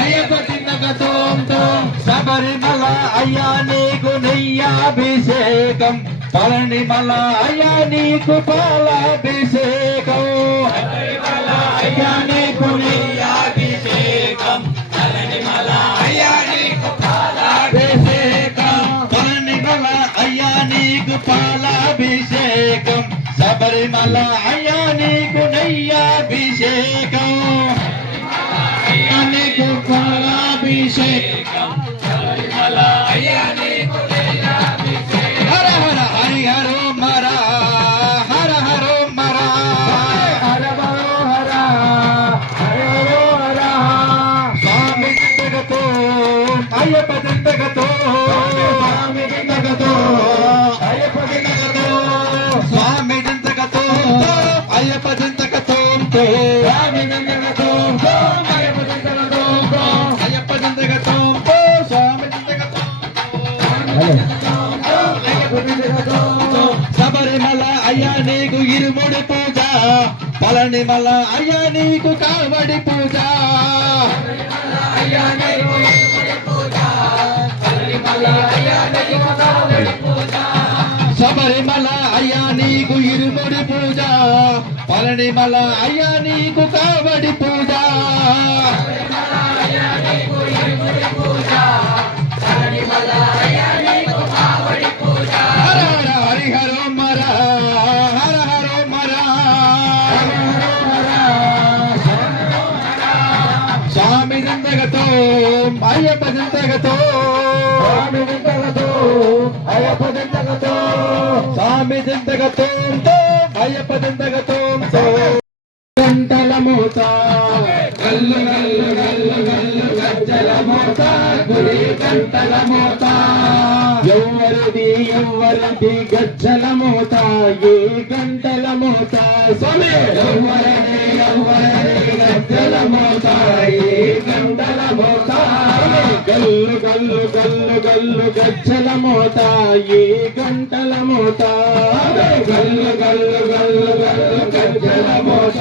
అయ్యప్ప తిన్నకతోం శబరిమల అయ్యా నీకు నెయ్యాభిషేకం పళనిమల అయ్యా నీకు పాలాభిషేకం అయ్యా నీకు నెయ్యాభిషేకం పళనిమల అయ్యా నీకు పాలాభిషేకం పళనిమల అయ్యా నీకు పాలాభిషేకం శబరిమల అయ్యా నీకు నెయ్యాభిషేకం అయ్యా నీకు పాలాభిషేకం శబరిమల అయ్యా నీకు నెయ్యాభిషేకం హర హర హరి హరో మర హర హరో మర హర హరో హర హరో హర స్వామి జిందగతో అయ్యప్ప జిందగతో స్వామి జిందగతో అయ్యప్ప జిందగతో స్వామి జిందగతో అయ్యప్ప జిందగతో స్వామి జిందగతో అయ్యప్ప జిందగతో అయ్యప్ప జిందగతో స్వామి జిందగతో శబరిమల అయ్యా నీకు ఇరుముడి పూజ పళనిమల అయ్యా నీకు కావడి పూజ శబరిమల అయ్యా నీకు ఇరుముడి పూజ పళనిమల అయ్యా నీకు కావడి పూజ హర హర హరి హరో మర హర హరో మర స్వామి జిందగతో అయ్యప్ప జిందగతో స్వామి జిందగతో అయ్యప్ప జిందగతో స్వామి జిందగతో అయ్యప్ప జిందగతో గంటల మోత గల్లు గల్లు గల్లు గల్లు గజ్జల మోత గుడి గంటల మోత ఎవరిది గజ్జల మోత ఏ గంటల మోత స్వామి ఎవరిది గజ్జల మోత ఏ గంటల మోత గల్లు గల్లు గల్లు గల్లు గజ్జల మోత ఏ గంటల మోత గల్లు గల్లు గల్లు గల్లు గజ్జల మోత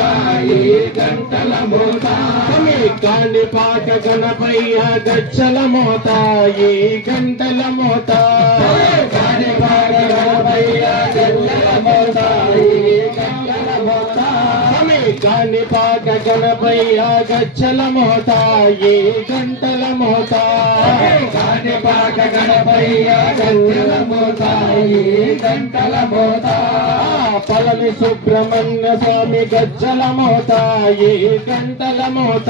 ఏ గంటల మోత కాని పాక గణపయ్య గజ్జల మోత ఏ గంటల మోత కాని పాక గణపయ్య గజ్జల మోత ఏ గంటల మోత కాని పాక గణపయ్య గజ్జల మోత ఏ గంటల మోత కాని పాక గణపయ్య గజ్జల మోత ఏ గంటల మోత పళని సుబ్రహ్మణ్య స్వామి గజ్జల మోత ఏ గంటల మోత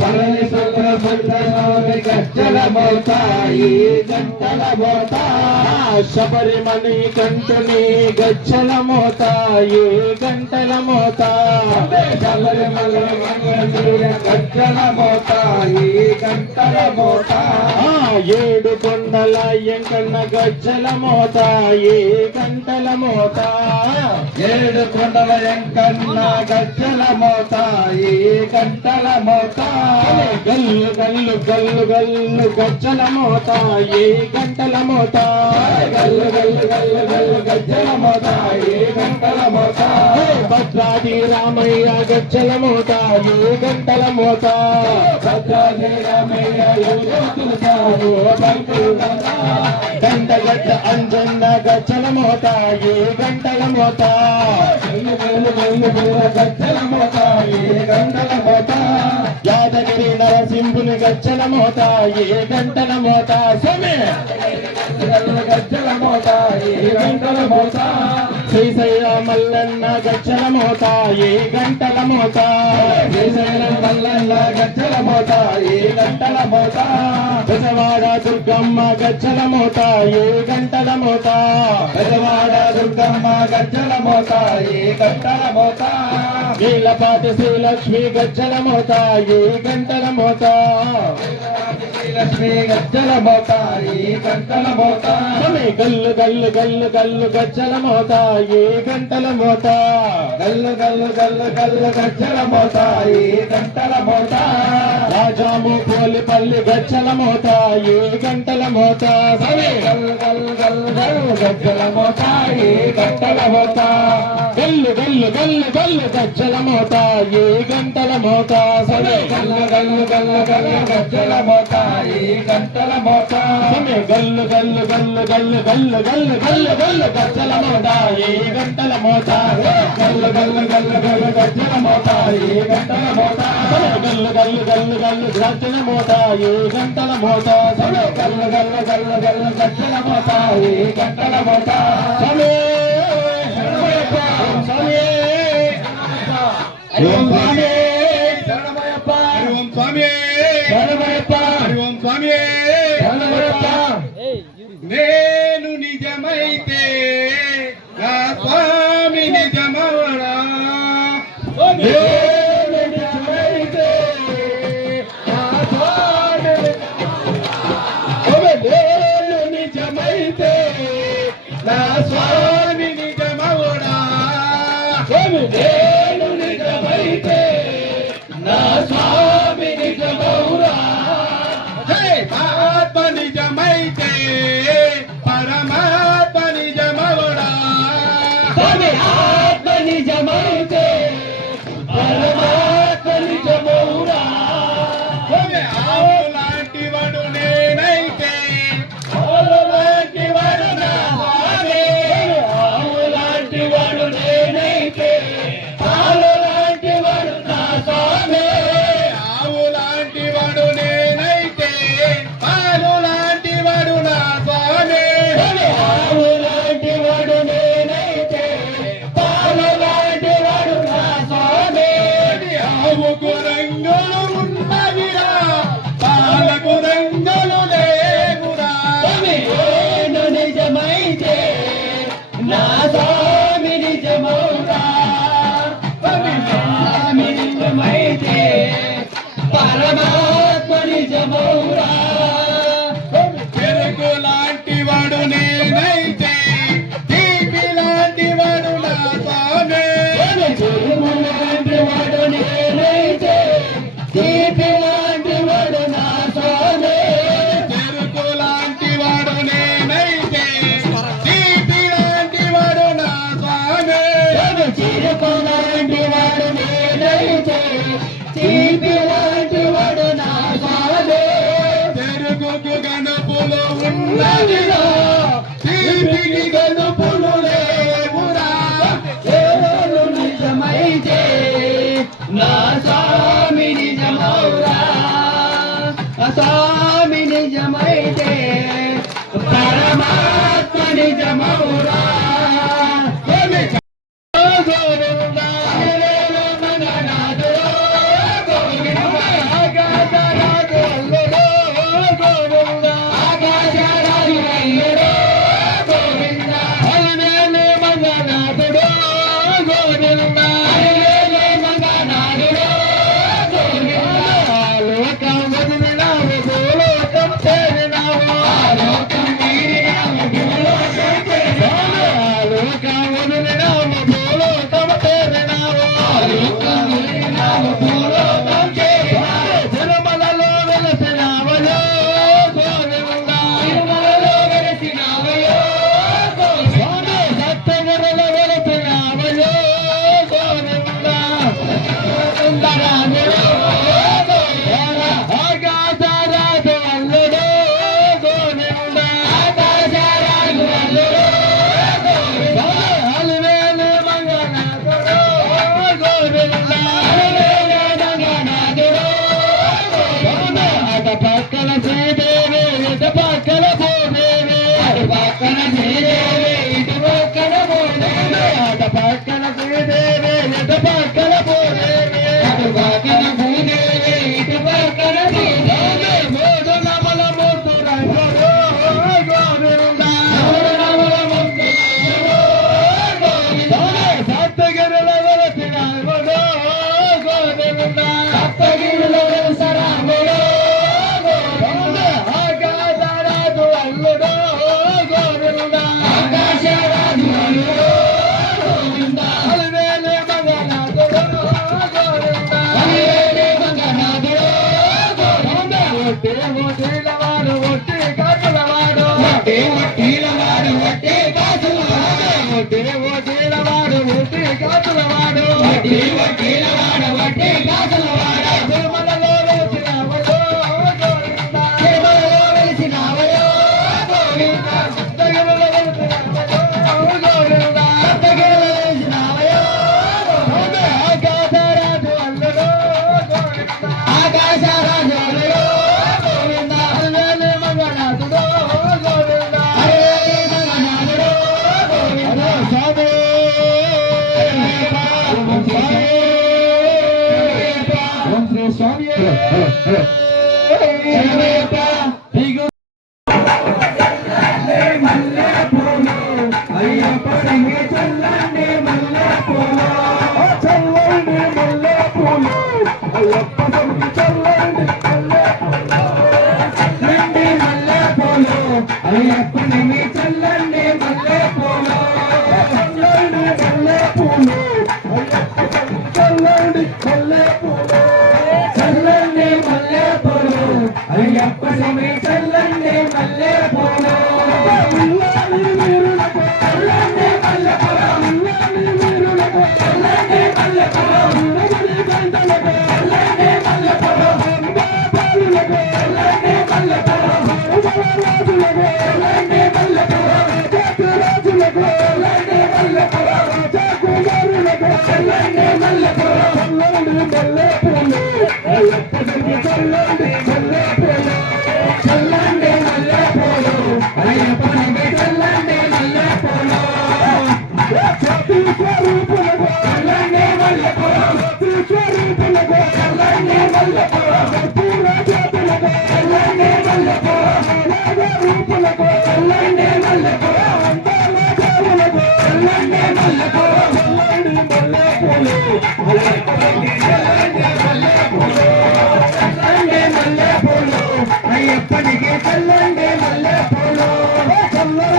పళని సుబ్రహ్మణ్య స్వామి గజ్జల మోత ఏ గంటల మోత శబరిమణి కంటుని గజ్జల మోత ఏ గంటల మోత శబరిమల గజ్జల మోత ఏ గంటల మోత ఏడు కొండల ఎంకన్న గజ్జల మోత ఏ గంటల మోత ఏడు కొండల ఎంకన్న గజ్జల మోత ఏ గంటల మోత గల్లు గల్లు గల్లు గల్లు గజ్జల మోత ఏ గంటల మోత గల్లు గల్లు గల్లు గల్లు గజ్జల మోత ఏ గంటల మోత భద్రాది రామయ్య గజ్జల మోత ఏ గంటల మోత భద్రాది రామయ్య దండగడ్డ అంజన్న గజ్జల మోత ఏ గంటల మోత గజ్జల మోత ఏ గంటల మోత యాదగిరి నరసింహుని గజ్జల మోత ఏ గంటల మోత స్వామి గజ్జల మోత ఏ గంటల మోత శ్రీశైల మల్లన్న గజ్జల మోత ఏ గంటల మోత శ్రీశైల మల్లన్న గజ్జల మోత ఏ గంటల మోత బెజవాడ దుర్గమ్మ గజ్జల మోత ఏ గంటల మోత బెజవాడ దుర్గమ్మ గజ్జల మోత ఏ గంటల మోత నీలపాటి శ్రీలక్ష్మి గజ్జల మోత ఏ గంటల మోత లక్ష్మి గజ్జల మోత ఏ గంటల మోత గల్లు గల్లు గల్లు గల్లు గజ్జల మోత ఏ గంటల మోత గల్లు గల్లు గల్లు గల్లు గజ్జల మోత ఏ గంటల మోత రాజాము పోలిప గల్లు గజ్జల మోత ఏ గంటల మోత స్వామి గల్లు గల్లు గల్లు గల్లు గజ్జల మోత ఏ గంటల మోత గల్లు గల్లు గల్లు గల్లు గజ్జల మోత ఏ గంటల మోత స్వామి గల్లు గల్లు గల్లు గల్లు గజ్జల మోత ఏ గంటల మోత స్వామి గల్లు గల్లు గల్లు గల్లు గల్లు గల్లు గల్లు గల్లు గజ్జల మోత ఏ గంటల మోత గల్లు గల్లు గల్లు గల్లు గజ్జల మోత ఏ గంటల మోత గల్లు గల్లు గల్లు గల్లు గజ్జల మోత ఏ గంటల మోత స్వామి గల్లు గల్లు గల్లు గల్లు గజ్జల మోత ఏ గంటల మోత స్వామి స్వామి ఓం స్వామి శరణమయ్యప్ప ఓం స్వామి శరణమయ్యప్ప ఓం స్వామి శరణమయ్యప్ప నేను నిజమైతే నా స్వామి నిజమవడా నేను నిజమైతే నా స్వామి నేను నిజమైతే నా స్వామి నిజమవడా నేను నిజమైతే నా స్వామి నిజమౌరా ఆత్మ నిజమైతే పరమాత్మ నిజమౌరా ఆత్మ నిజమైతే పరమాత్మ నిజమౌరా ఆవు లాంటి వాడు నేనైతే ఆవు లాంటి వాడు నా స్వామి ఆవు లాంటి వాడు నేనైతే ఆవు లాంటి వాడు నా స్వామి ఆవు లాంటి వాడు నేనైతే పాలు లాంటి వాడు నా స్వామి ఆవు లాంటి వాడు నేనైతే పాలు లాంటి వాడు నా స్వామి ఆవుకు రంగులు ఉన్నవిరా పాలకు రంగులు లేవురా నేను నిజమైతే నా స్వామి నిజమౌరా స్వామి నిజమైతే పరమాత్మ నిజమౌరా చెరుకు లాంటి వాడు నేనైతే తీపి లాంటి వాడు నా స్వామి చెరుకు లాంటి వాడు నేనైతే తీపి లాంటి వాడు నా స్వామి చెరుకు లాంటి వాడు నేనైతే తీపి లాంటి వాడు నా స్వామి చెరుకు లాంటి వాడు నేనైతే తీపి లాంటి వాడు నా స్వామి చెరుకుకు గనుపులు ఉన్నవిరా తీపికి గనుపులు లేవురా నేను నిజమైతే నా స్వామి నిజమౌరా స్వామి నిజమైతే పరమాత్మ నిజమౌరా గోవిందా ఓం శ్రీ స్వామి శరణయ్యప్ప దిగు మల్లె పూలు అయ్యప్ప సంగే చల్లండి మల్లె పూలు చల్లండి మల్లె పూలు అయ్యప్ప సంగే చల్లండి మల్లె పూలు అయ్యప్ప సంగే చల్లండి మల్లె పూలు చల్లండి మల్లె పూలు చల్లండి మల్లె పూలు చల్లండి మల్లె పూలు అయ్యప్ప సంగే చల్లండి మల్లె పూలు అయ్యప్పనికి చల్లండి మల్లె పూలు చల్లండి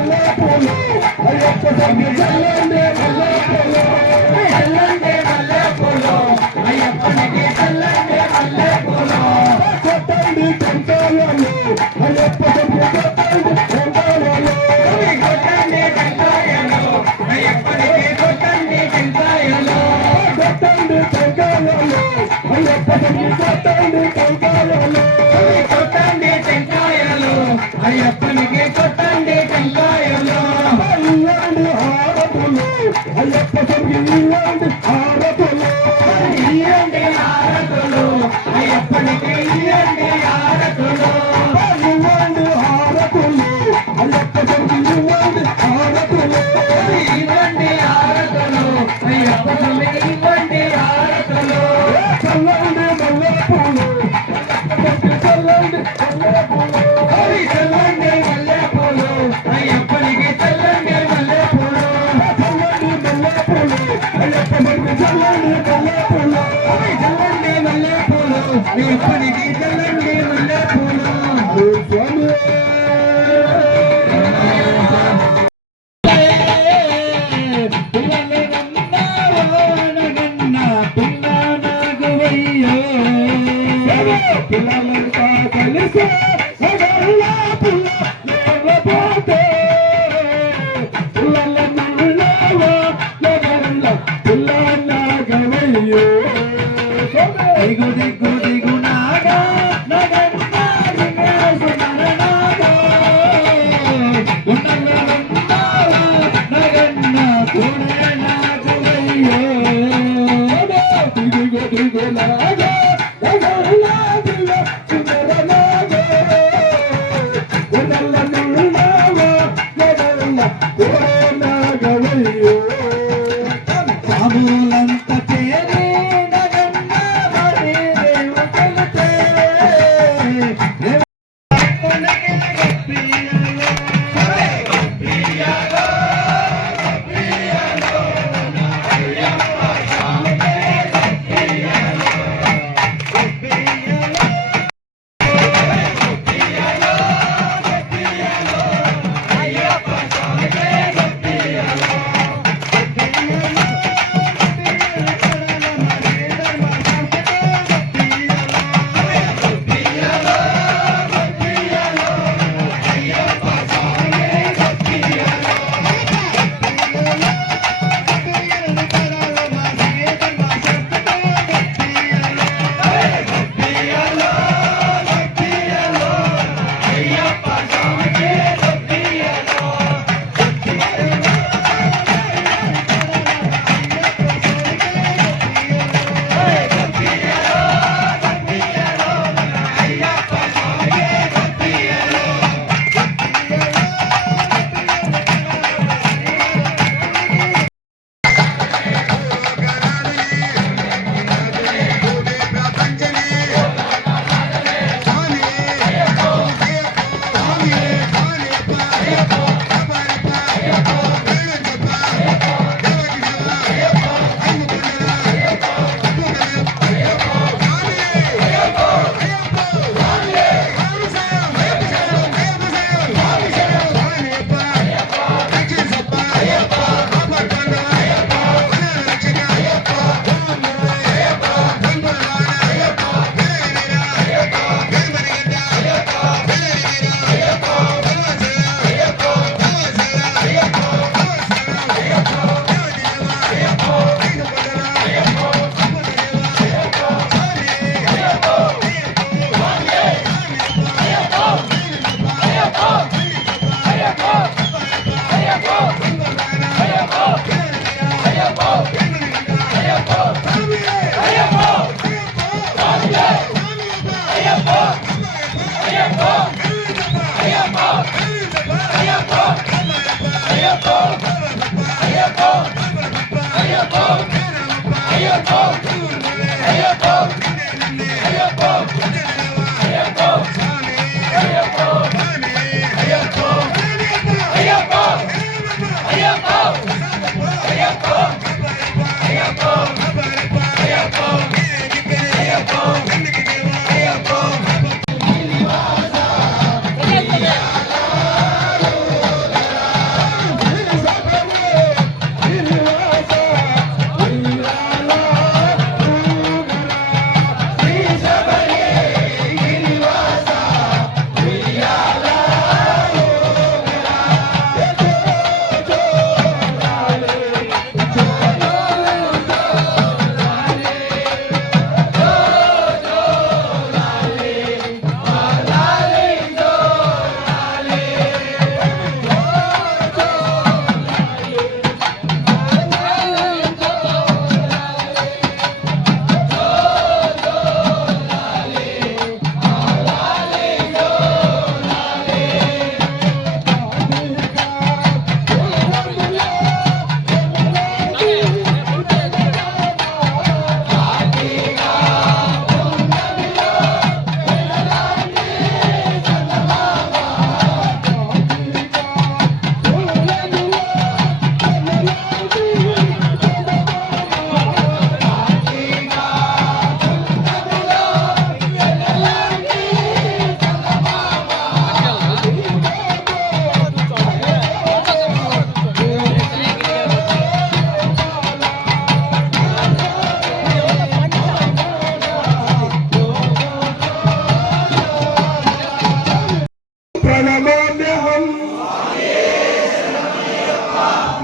మల్లె పూలు అయ్యప్ప సంగి చల్లండి మల్లె పూలు చల్లండి మల్లె పూలు అయ్యప్పనికి చల్లండి మల్లె పూలు కొట్టండి టెంకాయలు అయ్యప్ప సంగి కొట్టండి టెంకాయలు కొట్టండి టెంకాయలు అయ్యప్పనికి కొట్టండి టెంకాయలు కొట్టండి టెంకాయలు అయ్యప్ప సంగి కొట్టండి టెంకాయలు కొట్టండి టెంకాయలు అయ్యప్పనికి కొట్టండి టెంకాయలు ఇల్లండి హారతులు అయ్యప్ప సంగి ఇల్లండి హారతులు ఇల్లండి హారతులు అయ్యప్పనికి ఇల్లండి హారతులు ఇల్లండి హారతులు అయ్యప్ప సంగి ఇల్లండి హారతులు ఇల్లండి హారతులు అయ్యప్ప సంగి ఇల్లండి హారతులు చల్లండి మల్లె పూలు చల్లండి మల్లె పూలు చల్లండి మల్లె పూలు అయ్యప్పనికి చల్లండి మల్లె పూలు చల్లండి మల్లె పూలు అయ్యప్ప సంగి చల్లండి మల్లె పూలు చల్లండి మల్లె పూలు అయ్యప్పనికి చల్లండి మల్లె పూలు స్వామి పిల్లలంతా కలిసి పుల్ల లేకపోతే పుల్లగవయ్యో దిగు దిగు దిగు నాగా దిగు దిగు నాగా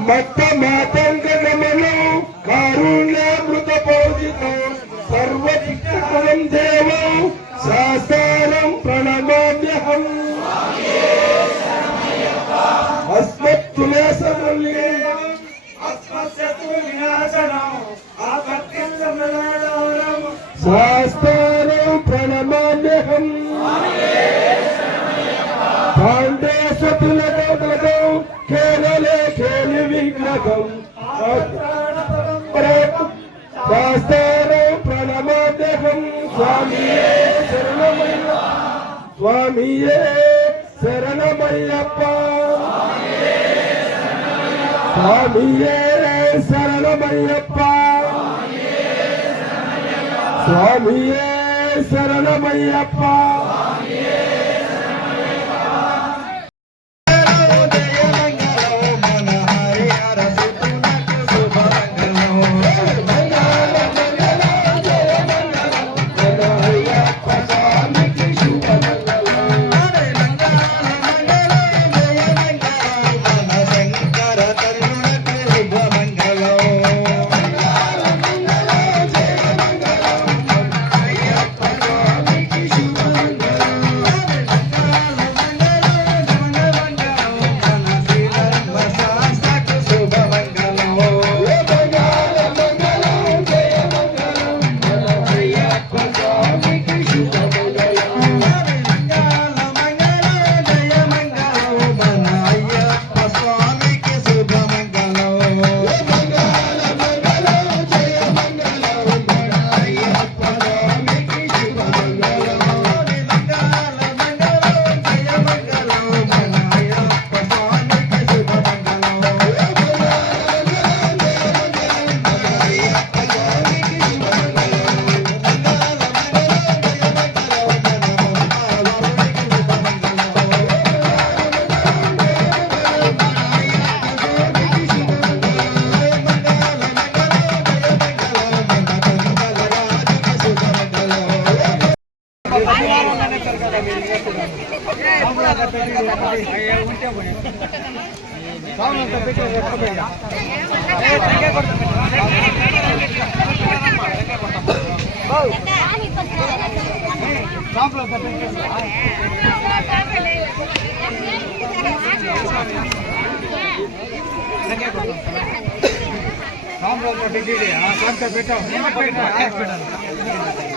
మత్త మాతంగమను కారుణ్యామృత పూజితం సర్వదిక్కారం దేవం శాస్త్రం ప్రణమామ్యహం అస్మత్తులేసమల్లింగం అస్మత్సతు వినాశనం ఆపత్తిం సమనాదోరం శాస్త్రం ప్రణమామ్యహం పాండేశతులగం కేరళే కేలి విగ్రహం శాస్త్రం ప్రణమామ్యహం స్వామియే శరణమయ్య స్వామియే శరణమయ్యప్ప స్వామియే శరణమయ్యప్ప స్వామియే శరణమయ్యప్ప పెట్టాం